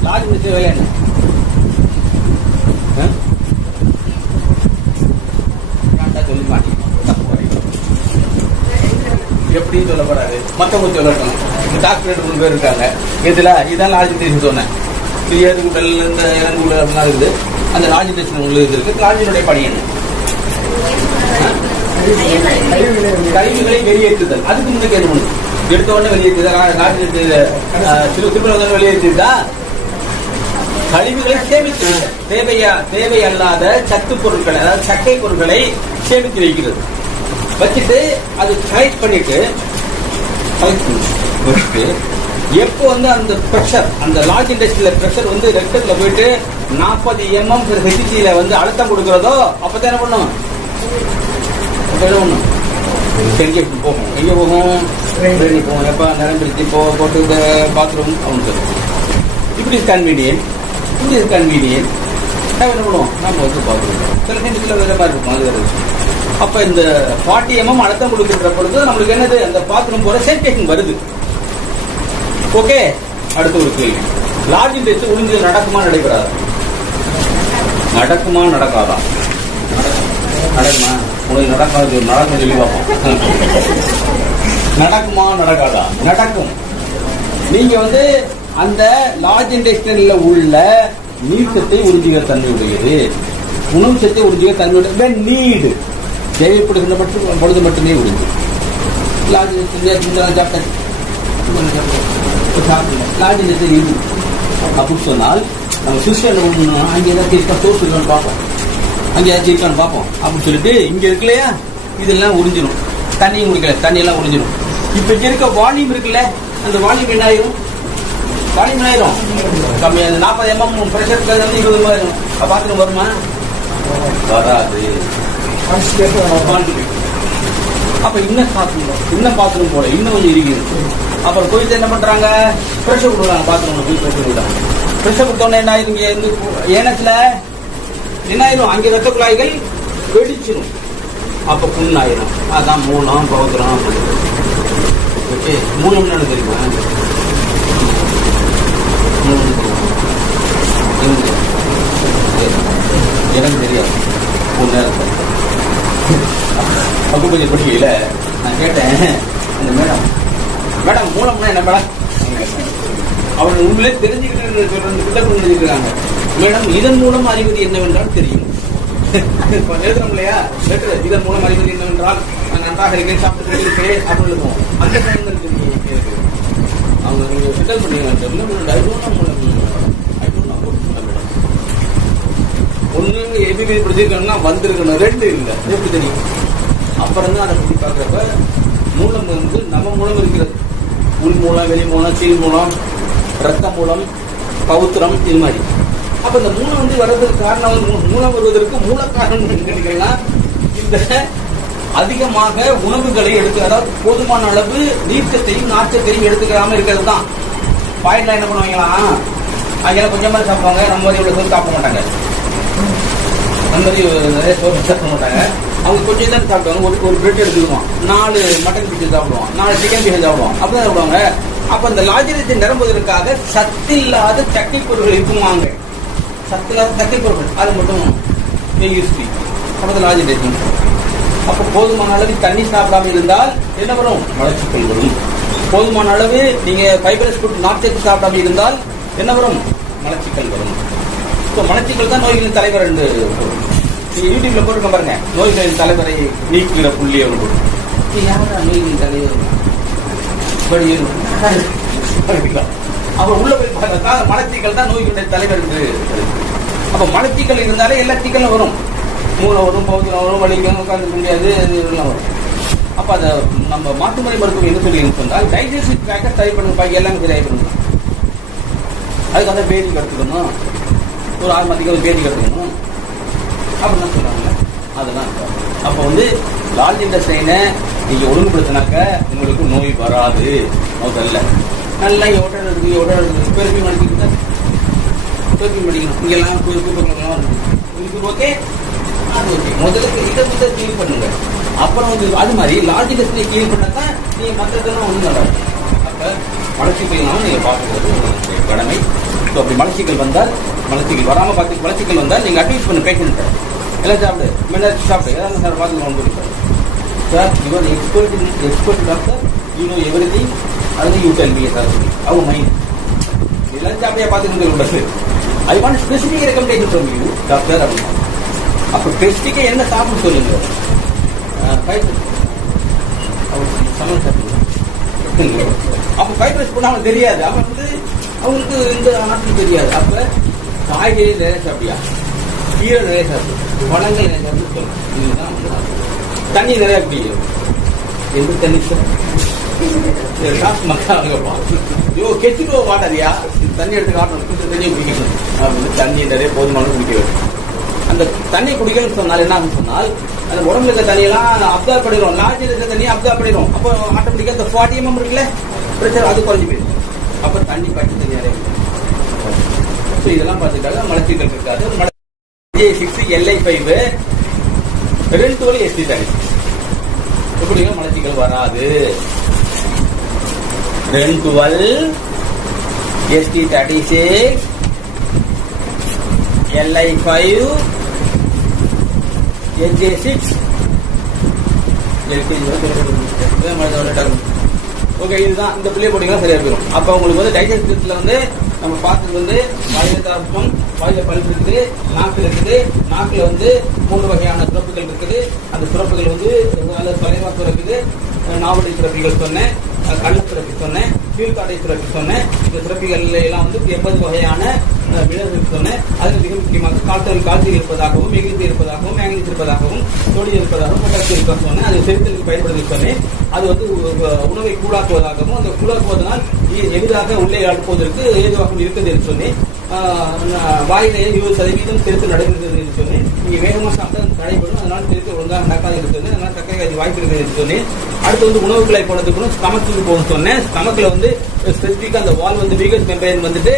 லார்ஜ் மிஸ்டர் வேலை என்ன? சொல்லி வரைக்கும். எப்படின்னு சொல்ல போறாரு மத்தவங்க சொல்லட்டும் டாக்டர் மூணு பேர் இருக்காங்க. இதுல இதான் டெஸ்ட் சொன்னேன். இது ஏதுக்கு பெல்ல இந்த இறங்கு உள்ள அப்படிலாம் இருக்குது. அந்த டெஸ்ட் உங்களுக்கு இருக்கு லார்ஜினுடைய பணி என்ன? கழிவுகளை வெளியேற்றுதல். அதுக்கு முன்னுக்கு என்ன பண்ணுது எடுத்த உடனே வெளியேற்றுதல் லார்ஜ் சிறு திருப்பதி வெளியேற்றுதா கழிவுகளை சேமித்து தேவையா தேவை அல்லாத சத்து பொருட்களை அதாவது சக்கை பொருட்களை சேமித்து வைக்கிறது. வச்சுட்டு அது கலெக்ட் பண்ணிட்டு வச்சுட்டு எப்போ வந்து அந்த ப்ரெஷர் அந்த லார்ஜ் இண்டஸ்ட்ரியில ப்ரெஷர் வந்து ரத்தத்துல போயிட்டு நாற்பது எம்எம் ஹெச்டியில வந்து அழுத்தம் கொடுக்கறதோ அப்பதான் என்ன பண்ணும்? என்ன பண்ணும்? எங்கே போகும் எங்கே போகும் பிரெயின் போகும் எப்போ நிரம்பிடுச்சு போக போட்டு இந்த பாத்ரூம் அவனுக்கு இப்படி கன்வீனியன்ட் இப்படி இஸ் நம்ம என்ன பண்ணுவோம் நம்ம வந்து பாத்ரூம் சில ஹிந்துக்கள் வேற மாதிரி இருக்கும் அது வேற அப்ப இந்த ஃபார்ட்டி எம்எம் அழுத்தம் கொடுக்கின்ற பொழுது நம்மளுக்கு என்னது அந்த பாத்ரூம் போற சேஃப்டேஷன் வருது ஓகே அடுத்த ஒரு கேள்வி லார்ஜ் டெஸ்ட் உறிஞ்சு நடக்குமா நடைபெறாதா நடக்குமா நடக்காதா நடக்குமா? உங்களுக்கு நடக்காது நடக்கும் சொல்லி பார்ப்போம். நடக்குமா நடக்காதா? நடக்கும். நீங்க வந்து அந்த லார்ஜ் இண்டஸ்ட்ரியல்ல உள்ள நீர்ச்சத்தை உறிஞ்சுகிற தன்மை உடையது உணவு சத்தை உறிஞ்சுகிற தன்மை உடைய நீடு தேவைப்படுகின்ற மட்டும் பொழுது மட்டுமே உறிஞ்சு. லார்ஜ் சாப்பிட்டேன். லார்ஜ் இண்டஸ்ட்ரி அப்படின்னு சொன்னால் நம்ம சிஸ்டர் அங்கே தான் இருக்கா சோர்ஸ் பார்ப்போம். அங்கே ஏதாச்சும் பார்ப்போம். அப்படின்னு சொல்லிட்டு இங்கே இருக்குல்லையா? இதெல்லாம் உறிஞ்சிடும் தண்ணியும் குடிக்கல தண்ணியெல்லாம் உறிஞ்சிடும் இப்போ இருக்க வால்யூம் இருக்குல்ல அந்த வால்யூம் என்ன ஆயிரும்? வால்யூம் என்ன ஆயிரும்? கம்மி அந்த நாற்பது எம்எம் ப்ரெஷர் வந்து இருபது ஆயிரும் அப்ப பாத்ரூம் வருமா? வராது. அப்போ இன்னும் பாத்ரூம் இன்னும் பாத்ரூம் போல இன்னும் கொஞ்சம் இருக்குது. அப்புறம் போயிட்டு என்ன பண்ணுறாங்க ப்ரெஷர் கொடுக்குறாங்க பாத்ரூமில் போய் ப்ரெஷர் கொடுக்குறாங்க ப்ரெஷர் கொடுத்தோன்னே என்ன ஆயிரும் இங்கே? இருந்து என்ன அங்கே ரத்த குழாய்கள் வெடிச்சிடும் அப்ப புண்ணாயிரும். அதான் மூலம் பௌத்திரம் அப்படின்னு ஓகே? மூலம் என்னன்னு தெரியுமா? தெரியுமா? எனக்கு தெரியாது. எனக்கு தெரியாது ஒரு நான் கேட்டேன். அந்த மேடம். மேடம் மூலம்னா என்ன மேடம்? அவங்க உங்களே தெரிஞ்சுக்கிட்டு சொல்றது கிட்ட இருக்காங்க மேடம் இதன் மூலம் அறிவது என்னவென்றால் தெரியும். இப்ப எழுதுறோம் இல்லையா? லெட்டர் இதன் மூலம் அறிவது என்னவென்றால் நான் நன்றாக இருக்கேன் சாப்பிட்டு இருக்கிறேன் அப்படின்னு இருக்கும் அந்த டைம் இருக்கு அவங்க நீங்க செட்டில் பண்ணீங்க தெரியல ஐ டோன்ட் நோ ஐ ஒண்ணு எபிபி படிச்சிருக்கணும்னா வந்திருக்கணும். ரெண்டு இல்லை. எப்படி தெரியும்? அப்புறம் தான் அதை பற்றி பார்க்குறப்ப மூலம் வந்து நம்ம மூலம் இருக்கிறது. உள் மூலம் வெளி மூலம் கீழ் மூலம் ரத்தமூலம் பௌத்திரம் இது மாதிரி. அப்போ இந்த மூளை வந்து வர்றதுக்கு காரணம் வந்து மூலம் வருவதற்கு மூல காரணம் என்னன்னு கேட்டீங்கன்னா இந்த அதிகமாக உணவுகளை எடுத்து அதாவது போதுமான அளவு நீர்ச்சத்தையும் நாச்சத்தையும் எடுத்துக்கிறாம இருக்கிறது தான் பாயிண்ட்ல என்ன பண்ணுவாங்களா அங்கெல்லாம் மாதிரி சாப்பிடுவாங்க நம்ம மாதிரி இவ்வளோ சோறு சாப்பிட மாட்டாங்க. அந்த மாதிரி நிறைய சோறு சாப்பிட மாட்டாங்க. அவங்க கொஞ்சம் தான் சாப்பிடுவாங்க. ஒரு ஒரு பிரெட் எடுத்துக்குவான் நாலு மட்டன் பீஸ் சாப்பிடுவான். நாலு சிக்கன் பீஸ் சாப்பிடுவான். அப்பதான் சாப்பிடுவாங்க. அப்ப அந்த லாஜரியத்தை நிரம்புவதற்காக சத்தில்லாத சக்கை பொருட்கள் இருக்குமாங்க சத்தில்லாத சக்கை பொருட்கள் அது மட்டும் நீங்க யூஸ் பண்ணி அப்போ லாஜரேஷன் அப்போ போதுமான அளவு தண்ணி சாப்பிடாம இருந்தால் என்ன வரும்? மலச்சிக்கல் வரும். போதுமான அளவு நீங்க ஃபைபரஸ் ஃபுட் நார்ச்சத்து சாப்பிடாம இருந்தால் என்ன வரும்? மலச்சிக்கல் வரும். இப்போ மலச்சிக்கல் தான் நோய்களின் தலைவர் என்று நீங்க யூடியூப்ல போட்டுருக்க பாருங்க நோய்களின் தலைவரை நீக்குகிற புள்ளி அவர் யாரா நோய்களின் தலைவர்? படி உள்ள போய் பார்த்தா மலச்சிக்கல் தான் நோய்களுடைய தலைவர் என்று அப்போ மலச்சிக்கல் இருந்தாலே எல்லா தீக்களும் வரும். மூளை வரும் பௌத்திரம் வரும் வலிக்கும் உட்காந்து முடியாது வரும். அப்ப அதை நம்ம மாற்றுமுறை மருத்துவம் என்ன சொல்லி சொன்னால் டைஜஸ்டிவ் ட்ராக்கை சரி பண்ணுங்க பாக்கி எல்லாமே சரி பண்ணணும் அதுக்கு வந்து பேதி கற்றுக்கணும் ஒரு ஆறு மாதத்துக்கு வந்து பேதி கற்றுக்கணும் அப்படிலாம் சொல்றாங்க. அதெல்லாம். அப்போ வந்து லார்ஜ் இண்டஸ்ட்ரைனை நீங்க ஒழுங்குபடுத்தினாக்க உங்களுக்கு நோய் வராது. முதல்ல. நல்லா எவ்வளோ இருக்கு எவ்வளோ இருக்கு பெருமை அடிச்சுக்கிட்டு பெருமை அடிக்கணும் இங்கெல்லாம் கூட்டங்கள்லாம் இருக்கு ஓகே அது ஓகே முதல்ல இதை முதல்ல க்ளீன் பண்ணுங்க. அப்புறம் வந்து அது மாதிரி லார்ஜ் இண்டஸ்ட்ரியை க்ளீன் பண்ணா தான் நீ மற்றதெல்லாம் ஒன்றும் நல்லா இருக்கும் அப்போ மலச்சிக்கல்னாலும் நீங்கள் பார்க்குறது உங்களுடைய கடமை. ஸோ அப்படி மலர்ச்சிகள் வந்தால் மலர்ச்சிகள் வராமல் பார்த்து மலச்சிக்கல் வந்தால் நீங்கள் அட்வைஸ் பண்ண பேஷண்ட்டை எல்லாம் சாப்பிடு. முன்னாடி சாப்பிடு. எல்லாம் சார் பார்த்துக்கலாம் கொடுப்பாரு sir your expert expert doctor you know everything அது யூ டெல் மீ சார் அவங்க மைண்ட் எல்லாம் சாப்பிட்டே பார்த்துட்டு கூடாது I want specific recommendation from you doctor அப்படின்னா. அப்போ ஸ்பெசிஃபிக்காக என்ன சாப்பிட சொல்லுங்க. ஃபைபர் சமையல் சாப்பிடுங்க அப்போ ஃபைபர்ஸ் பண்ண அவனுக்கு தெரியாது. அவன் வந்து அவங்களுக்கு இந்த நாட்டுக்கு தெரியாது. அப்போ காய்கறி நிறைய சாப்பிடியா கீரை நிறைய சாப்பிடு பழங்கள் நிறைய சாப்பிட்டு சொல்லணும் இதுதான் வந்து தண்ணி நிறைய குடிக்கணும் எந்த தண்ணி சார்? காசு மக்கா ஐயோ கெச்சிடுவோ வாட்டறியா தண்ணி எடுத்து காட்டணும். கொஞ்சம் தண்ணி குடிக்கணும். அப்படின்னு தண்ணி நிறைய போதுமான குடிக்க வேண்டும். அந்த தண்ணி குடிக்கணும்னு சொன்னால் என்ன ஆகும்னு சொன்னால் அந்த உடம்புல இருக்க தண்ணியெல்லாம் அப்சர்வ் பண்ணிடும். லார்ஜ் இருக்க தண்ணியை அப்சர்வ் பண்ணிடும். அப்போ ஆட்டோமேட்டிக்காக அந்த ஃபார்ட்டி எம்எம் இருக்குல்ல? பிரச்சனை அது குறைஞ்சி போயிடும். அப்போ தண்ணி பட்டு தண்ணி நிறைய ஸோ இதெல்லாம் பார்த்துட்டாங்க மலச்சிக்கல் இருக்காது. மலை சிக்ஸ் எல்ஐ ஃபைவ் ரெண்டு வழி எஸ்டி தண்ணி எப்படிங்க மலச்சிக்கல் வராது? ரெண்டு twelve ST thirty six LI five NJ six okay இதுதான். இந்த பிள்ளை போட்டிங்கன்னா சரியா போயிடும் அப்போ உங்களுக்கு வந்து டைஜஸ்டிவ்ல வந்து நம்ம பார்த்தது வந்து வாயில தரப்பும் வாயில பல் இருக்குது நாக்கு இருக்குது. நாக்குல வந்து மூணு வகையான சுரப்புகள் இருக்குது. அந்த சுரப்புகள் வந்து தொலைவா சுரக்குது நாவடி சுரப்பிகள் சொன்னேன். கள்ள சுரப்பி சொன்னேன். கீழ்காடை சுரப்பி சொன்னேன். இந்த சுரப்பிகள்ல எல்லாம் வந்து எண்பது வகையான விலங்குகள் சொன்னேன் அதில் மிக முக்கியமாக காற்றல் காற்று இருப்பதாகவும் மெகிழ்ச்சி இருப்பதாகவும் மேங்கனீஸ் இருப்பதாகவும் சோடியம் இருப்பதாகவும் பொட்டாசியம் இருப்பதாக சொன்னேன் அது செலுத்தலுக்கு பயன்படுத்தி சொன்னேன் அது வந்து உணவை கூடாக்குவதாகவும் அந்த கூடாக்குவதனால் எளிதாக உள்ளே அனுப்புவதற்கு ஏதுவாக இருக்கிறது என்று சொன்னேன். ஆஹ் நான் வாயிலேயே இருபது சதவீதம் செலுத்தல் நடைபெறுகிறது என்று சொன்னேன். நீங்க வேகமாக சாப்பிட்டா அது தடைபடும் அதனால செலுத்தல் ஒழுங்காக நடக்காது என்று சொன்னேன். அதனால தக்கை காய்ச்சி வாய்ப்பு இருக்குது என்று சொன்னேன். அடுத்து வந்து உணவுகளை போனதுக்கு ஸ்டமக்கு போகும் சொன்னேன். ஸ்டமக்ல வந்து ஸ்பெசிஃபிக்காக அந்த வால் வந்து வீகஸ் மெம்பரேன் வந்துட்டு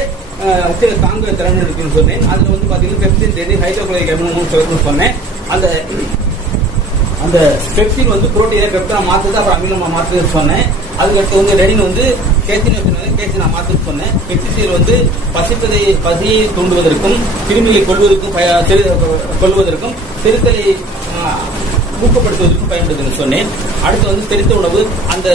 சில தாங்க திறன் இருக்குன்னு சொன்னேன். அதுல வந்து பாத்தீங்கன்னா பெப்சின் ரெண்டு ஹைட்ரோகுளோரிக் அமிலம் மூணு சேர்க்கணும்னு சொன்னேன். அந்த அந்த பெப்சின் வந்து புரோட்டீனை பெப்டா மாத்துது அப்புறம் அமிலமா மாத்துதுன்னு சொன்னேன். அதுக்கடுத்து வந்து ரெடின் வந்து கேசின் நான் மாத்துன்னு சொன்னேன். பெப்சிசில் வந்து பசிப்பதை பசியை தூண்டுவதற்கும் கிருமிகளை கொள்வதற்கும் பய- செரு- கொள்வதற்கும் திருத்தலை ஊக்கப்படுத்துவதற்கு பயன்படுதுன்னு சொன்னேன். அடுத்து வந்து செரித்த உணவு அந்த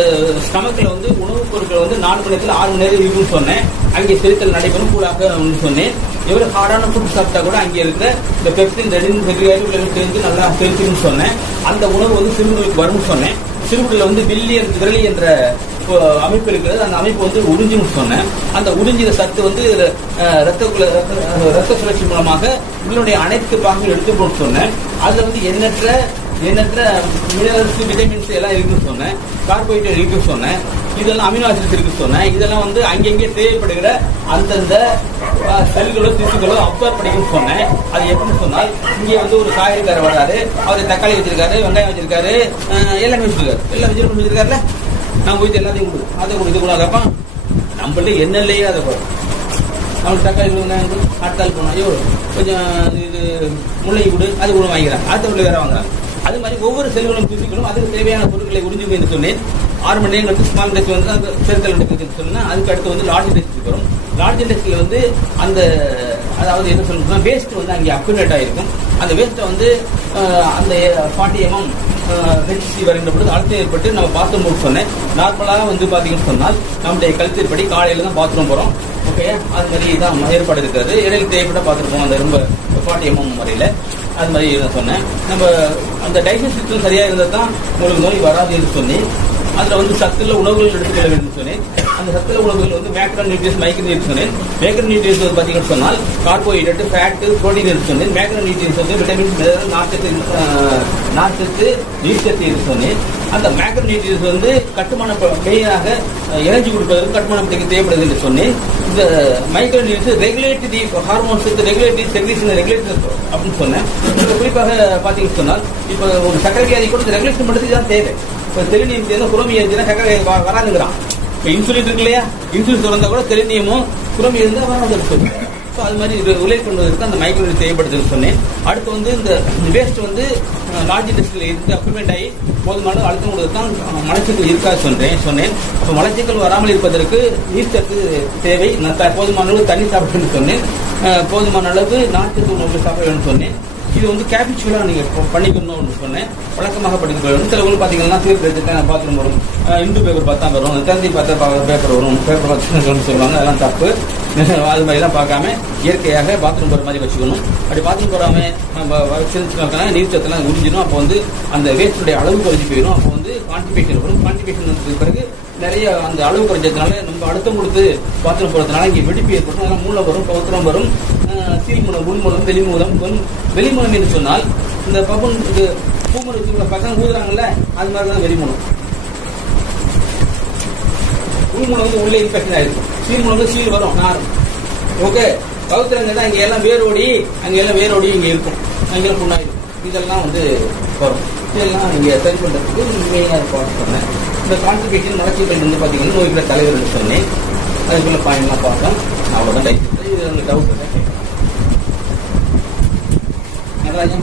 ஸ்டமக்கில் வந்து உணவுப் பொருட்கள் வந்து நாலு மணி நேரத்தில் ஆறு மணி நேரம் இருக்கும்னு சொன்னேன். அங்கே செரித்தல் நடைபெறும் கூடாக சொன்னேன். எவ்வளோ ஹார்டான ஃபுட் சாப்பிட்டா கூட அங்கே இருக்கிற இந்த பெப்சின் ரெடின் செக்ரியாட்டிவ் தெரிஞ்சு நல்லா செலுத்துன்னு சொன்னேன். அந்த உணவு வந்து சிறுநோய்க்கு வரும்னு சொன்னேன். சிறுமுறையில் வந்து வில்லியன் விரலி என்ற அமைப்பு இருக்கிறது. அந்த அமைப்பு வந்து உறிஞ்சுன்னு சொன்னேன். அந்த உறிஞ்சிற சத்து வந்து ரத்த ரத்த ரத்த சுழற்சி மூலமாக உங்களுடைய அனைத்து பாகங்களும் எடுத்துக்கணும்னு சொன்னேன். அதுல வந்து எண்ணற்ற எண்ணற்ற மினரல்ஸ் விட்டமின்ஸ் எல்லாம் இருக்குன்னு சொன்னேன். கார்போஹைட்ரேட் இருக்குன்னு சொன்னேன். இதெல்லாம் அமினோ ஆசிட்ஸ் இருக்குன்னு சொன்னேன். இதெல்லாம் வந்து அங்கங்கே தேவைப்படுகிற அந்தந்த செல்களோ திசுகளோ அப்சர்வ் பண்ணிக்கணும்னு சொன்னேன். அது எப்படின்னு சொன்னால் இங்கே வந்து ஒரு காய்கறிக்காரர் வராரு. அவர் தக்காளி வச்சிருக்காரு வெங்காயம் வச்சிருக்காரு எல்லாமே வச்சிருக்காரு எல்லாம் வெஜிடபிள் வச்சிருக்காருல்ல? நான் போயிட்டு எல்லாத்தையும் கொடு அதை கொடு இது கூட நம்மள்ட்ட என்ன இல்லையே அதை கொடு அவனுக்கு தக்காளி கொடுங்க அடுத்தாள் போனா ஐயோ கொஞ்சம் இது முல்லை கொடு அது கூட வாங்கிக்கிறான். அடுத்த பிள்ளை வேற வாங்குறாங்க அது மாதிரி ஒவ்வொரு செல்களும் திசுக்களும் அதுக்கு தேவையான பொருட்களை உறிஞ்சும் என்று சொன்னேன். ஆறு மணி நேரம் கழித்து ஸ்மால் இண்டஸ்ட்ரி வந்து அந்த செருக்கல் நடக்குதுன்னு சொன்னா அதுக்கு அடுத்து வந்து லார்ஜ் இண்டஸ்ட்ரி வரும். லார்ஜ் இண்டஸ்ட்ரியில் வந்து அந்த அதாவது என்ன சொல்லணும்னா வேஸ்ட் வந்து அங்கே அக்குமுலேட் ஆகிருக்கும் அந்த வேஸ்ட்டை வந்து அந்த ஃபார்ட்டி எம்எம் ஹெச்சி வருகின்ற பொழுது அழுத்தம் ஏற்பட்டு நம்ம பாத்ரூம் போட்டு சொன்னேன். நார்மலாக வந்து பார்த்தீங்கன்னு சொன்னால் நம்முடைய கழுத்திற்படி காலையில் தான் பாத்ரூம் போகிறோம் ஓகே அது மாதிரி தான் ஏற்பாடு இருக்கிறது இடையில் தேவைப்பட்ட பார்த்துருப்போம் அந்த ரொம்ப ஃபார்ட்டி எம்எம் முறையில். அது மாதிரி நான் சொன்னேன். நம்ம அந்த டைஜஸ்ட் சிஸ்டம் சரியாக இருந்தால் தான் உங்களுக்கு நோய் வராதுன்னு சொன்னேன். அதில் வந்து சத்துள்ள உணவுகள் எடுத்துக்கொள்ள வேண்டும் சொன்னேன். அந்த சத்துள்ள உணவுகள் வந்து மேக்ரோ நியூட்ரியஸ் மைக்ரோ நியூட்ரியஸ் சொன்னேன். மேக்ரோ நியூட்ரியஸ் வந்து பார்த்தீங்கன்னு சொன்னால் கார்போஹைட்ரேட் ஃபேட்டு புரோட்டீன் இருக்கு சொன்னேன். மேக்ரோ நியூட்ரியஸ் வந்து விட்டமின்ஸ் மினரல் நார்ச்சத்து அஹ், நார்ச்சத்து நீர்ச்சத்து இருக்கு சொன்னேன். அந்த மேக்ரோ நியூட்ரியஸ் வந்து கட்டுமான மெயினாக எனர்ஜி கொடுப்பதற்கு கட்டுமான தேவைப்படுது என்று சொன்னேன். இந்த micro nutrients regulate the hormones regulate the secretion regulate அப்படின்னு சொன்னேன். குறிப்பாக பார்த்தீங்கன்னு சொன்னால் இப்போ ஒரு சக்கரை வியாதி கூட இந்த ரெகுலேஷன் பண்ணுறதுக்கு தான் தேவை இப்போ தெளிநியம் தேவை குரோமியம் இருந்துச்சுன்னா சக்கரை வியாதி வ- வராதுங்கிறான். இப்போ இன்சுலின் இருக்கு இல்லையா? இன்சுலின் திறந்தா கூட தெளிநியமும் குரோமியம் இருந்தால் வராது இருக்கு ஸோ அது மாதிரி இது ரிலேட் பண்ணுவதற்கு அந்த மைக்ரோ தேவைப்படுதுன்னு சொன்னேன். அடுத்து வந்து இந்த வேஸ்ட் வந்து லார்ஜ் இண்டஸ்ட்ரியில் இருந்து அப்ளிமெண்ட் ஆகி போதுமான அழுத்தம் கொடுத்து தான் மலச்சிக்கல் இருக்காது சொன்னேன் சொன்னேன். அப்போ மலச்சிக்கல் வராமல் இருப்பதற்கு நீர்ச்சத்து தேவை. நான் போதுமான அளவு தண்ணி சாப்பிடணும்னு சொன்னேன். போதுமான அளவு நாட்டு உணவு சாப்பிட வேணும்னு சொன்னேன். இது வந்து கேபிச்சுவலாக நீங்கள் பண்ணிக்கணும்னு சொன்னேன். வழக்கமாக படிக்க வேண்டும் சிலவங்க பார்த்தீங்கன்னா பேப்பர் எடுத்துட்டு பாத்ரூம் வரும். இந்து பேப்பர் பார்த்தா வரும். தந்தி பார்த்தா பேப்பர் வரும். பேப்பர் பார்த்து சொல்லுவாங்க. அதெல்லாம் தப்பு. அது மாதிரிலாம் பார்க்காம இயற்கையாக பாத்ரூம் போகிற மாதிரி வச்சுக்கணும். அப்படி பாத்ரூம் போகாம நம்ம வச்சிருந்துச்சுனாக்கா நீர் சத்தெல்லாம் உறிஞ்சிடும் அப்போ வந்து அந்த வேஸ்டுடைய அளவு குறைஞ்சி போயிடும். அப்போ வந்து கான்டிபேஷன் வரும். கான்டிபேஷன் வந்ததுக்கு பிறகு நிறைய அந்த அளவு குறைஞ்சதுனால நம்ம அழுத்தம் கொடுத்து பாத்ரூம் போகிறதுனால இங்கே வெடிப்பு ஏற்படும். அதனால் மூளை வரும் பௌத்திரம் வரும். அஹ் சீல் மூலம் உள் மூலம் வெளி மூலம் வெளி மூலம் என்று சொன்னால் இந்த பப்புன் இது பூமர் வச்சுக்கிற பசங்க ஊதுறாங்கல்ல அது மாதிரி தான் வெளி மூலம் உள் மூலம் வந்து உள்ளே இன்ஃபெக்ஷன் ஆயிருக்கும் சீல் மூலம் வந்து சீல் வரும் நாரும். ஓகே பௌத்திரங்க தான் இங்கே எல்லாம் வேரோடி அங்கே எல்லாம் வேரோடி இங்கே இருக்கும். அங்கெல்லாம் புண்ணாயிருக்கும் இதெல்லாம் வந்து வரும். இதெல்லாம் இங்கே சரி பண்ணுறதுக்கு மெயினாக பார்த்து சொன்னேன் இந்த வளர்ச்சி பெண் வந்து பார்த்தீங்கன்னா நோய்களை தலைவர் சொன்னேன். அதுக்குள்ள பாயிண்ட்லாம் பார்த்தோம் அவ்வளோதான் டைப் இது உங்களுக்கு டவுட் இல்லை நடராஜன் ஓகே சொல்றதுல ஸ்டிக்கியா இருக்கிறது ஸ்டிக்கியா அதாவது உட்கலமையா வைக்கல குற்றத்தன்மையா அது ஸ்டிக்கியா சொல்லுவாங்க அதாவது ஒட்டிக்கிட்டு பாருங்க அது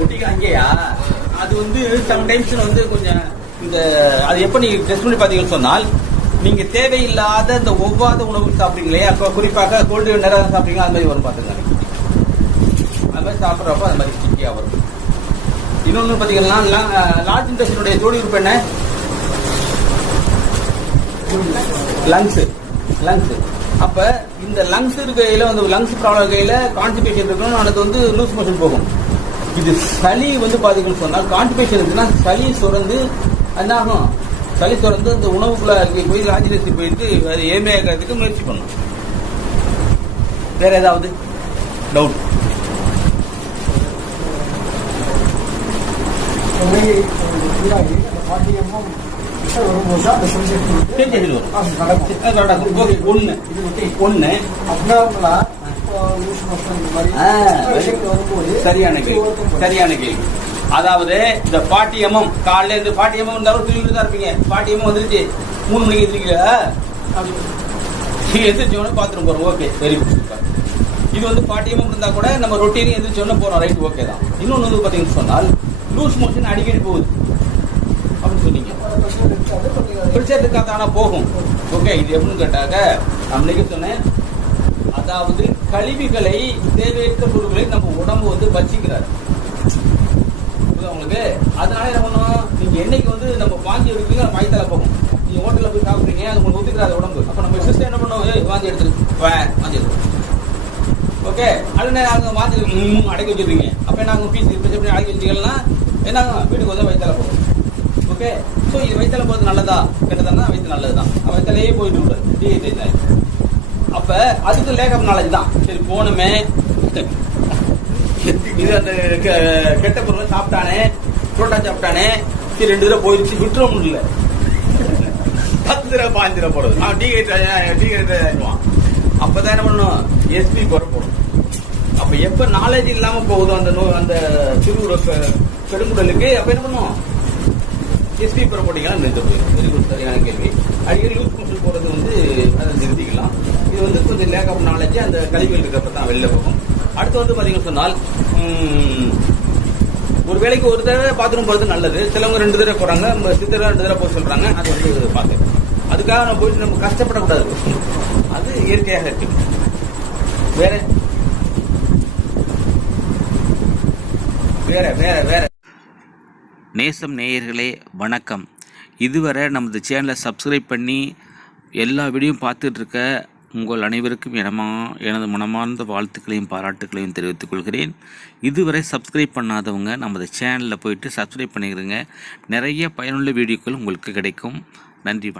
ஒட்டிக்க அங்கேயா அது வந்து சம்டைம்ஸ் வந்து கொஞ்சம் இந்த அது எப்போ நீங்க டெஸ்ட் பண்ணி பார்த்தீங்கன்னு சொன்னால் நீங்க தேவையில்லாத இந்த ஒவ்வாத உணவு சாப்பிடுறீங்க இல்லையா அப்போ குறிப்பாக கோல்டு நேரம் சாப்பிட்டீங்களா அது மாதிரி வரும் பார்த்துங்க சாப்பிட்றப்ப அது மாதிரி ஸ்டிக்கியாக வரும். இன்னொன்று பார்த்தீங்கன்னா லார்ஜ் இன்டஸ்டினுடைய ஜோடி உறுப்பு என்ன? லங்ஸு லங்ஸு அப்போ இந்த லங்ஸ் இருக்கையில் வந்து லங்ஸ் ப்ராப்ளம் இருக்கையில் கான்ஸ்டிபேஷன் இருக்கணும் அதுக்கு வந்து லூஸ் மோஷன் போகும். இது சளி வந்து பார்த்தீங்கன்னு சொன்னால் கான்ஸ்டிபேஷன் இருக்குன்னா சளி சுரந்து என்ன ஆகும் சளி சுரந்து இந்த உணவுக்குள்ளே இங்கே போய் ராஜினசி போயிட்டு அது ஏமையாக்கிறதுக்கு முயற்சி பண்ணும். வேற ஏதாவது டவுட் உண்மையை சீராகி அந்த பாட்டியமும் வரும்போது அந்த சொல்லிட்டு சரியான கேள்வி சரியான கேள்வி அதாவது இந்த பாட்டியமம் காலையில இருந்து பாட்டி இருந்தாலும் தூங்கிட்டு தான் இருப்பீங்க பாட்டி வந்துருச்சு மூணு மணிக்கு எந்திரிக்கல நீங்க பாத்துட்டு பாத்ரூம் போறோம் ஓகே வெரி குட் இது வந்து பாட்டி எம்எம் இருந்தா கூட நம்ம ரொட்டீன் சொன்ன போறோம். ரைட் ஓகே தான். இன்னொன்று வந்து பாத்தீங்கன்னு சொன்னால் லூஸ் மோஷன் அடிக்கடி போகுது. அப்படின்னு சொன்னீங்க. அந்த பிரச்சனை இருக்காது போகும். ஓகே இது எப்படின்னு கேட்டாக்க அன்னைக்கு சொன்னேன். அதாவது கழிவுகளை தேவையற்ற பொருட்களை நம்ம உடம்பு வந்து வச்சிக்கிறார் உங்களுக்கு? அதனால என்ன பண்ணுவோம்? நீங்க என்னைக்கு வந்து நம்ம வாங்கி எடுக்கிறீங்க அது வயித்தால போகும். நீங்க ஹோட்டல்ல போய் சாப்பிடுறீங்க அது உங்களுக்கு ஒத்துக்கிறாது உடம்பு. அப்ப நம்ம சிஸ்டம் என்ன பண்ணுவோம்? வாங்கி எடுத்துருக்கு வாங்கி வா ஓகே? அது நாங்கள் மாற்றி அடக்கி வச்சிருக்கீங்க. அப்போ நாங்கள் ஃபீஸ் பீஸ் அடக்கி வச்சிங்கன்னா என்ன வீட்டுக்கு வந்து வயிற்றால போகும். ஓகே? ஸோ இது வயிற்றால போகிறது நல்லதா? கெட்டதானா வயிற்று நல்லது தான் வயிற்றாலேயே போயிட்டு விடுறது டீஹைட்ரேஷன் ஆகி அப்போ அதுக்கு லேக்அப் நாலேஜ் தான். சரி போகணுமே. இது அந்த கெ- கெட்ட பொருள் சாப்பிட்டானே புரோட்டா சாப்பிட்டானே சரி ரெண்டு தடவை போயிடுச்சு விட்டுற முடியல. பத்து தடவை பாஞ்சு தடவை போடுறது. நான் டீஹைட்ரேட் டீஹைட்ரேட் அப்பதான் என்ன பண்ணணும் எஸ்பி புறப்படும் அப்ப எப்ப நாலேஜ் இல்லாம போகுதோ அந்த நோ அந்த சிறுகுட பெருங்குடலுக்கு அப்ப என்ன பண்ணும் எஸ்பி பெற நிறுத்த போயிடும் வெரி குட் சரியான கேள்வி. அடிக்கடி யூத் கவுன்சில் போறது வந்து அதை நிறுத்திக்கலாம். இது வந்து கொஞ்சம் லேக் ஆஃப் நாலேஜ் அந்த கழிவுகள் இருக்கிறப்ப தான் வெளில போகும். அடுத்து வந்து பாத்தீங்கன்னு சொன்னால் ஒரு வேளைக்கு ஒரு தடவை பாத்ரூம் போறது நல்லது. சிலவங்க ரெண்டு தடவை போறாங்க. நம்ம ரெண்டு தடவை போக சொல்றாங்க. அது வந்து பார்த்தேன் அதுக்காக நம்ம போயிட்டு நம்ம கஷ்டப்படக்கூடாது. அது இயற்கையாக இருக்குது வேற? வேற வேற வேற. நேசம் நேயர்களே வணக்கம். இதுவரை நமது சேனலை சப்ஸ்கிரைப் பண்ணி எல்லா வீடியோவும் பார்த்துட்டு இருக்க உங்கள் அனைவருக்கும் எனமா எனது மனமார்ந்த வாழ்த்துக்களையும் பாராட்டுக்களையும் தெரிவித்துக் கொள்கிறேன். இதுவரை சப்ஸ்கிரைப் பண்ணாதவங்க நமது சேனலில் போயிட்டு சப்ஸ்கிரைப் பண்ணிக்கிறங்க நிறைய பயனுள்ள வீடியோக்கள் உங்களுக்கு கிடைக்கும். நன்றி வணக்கம்.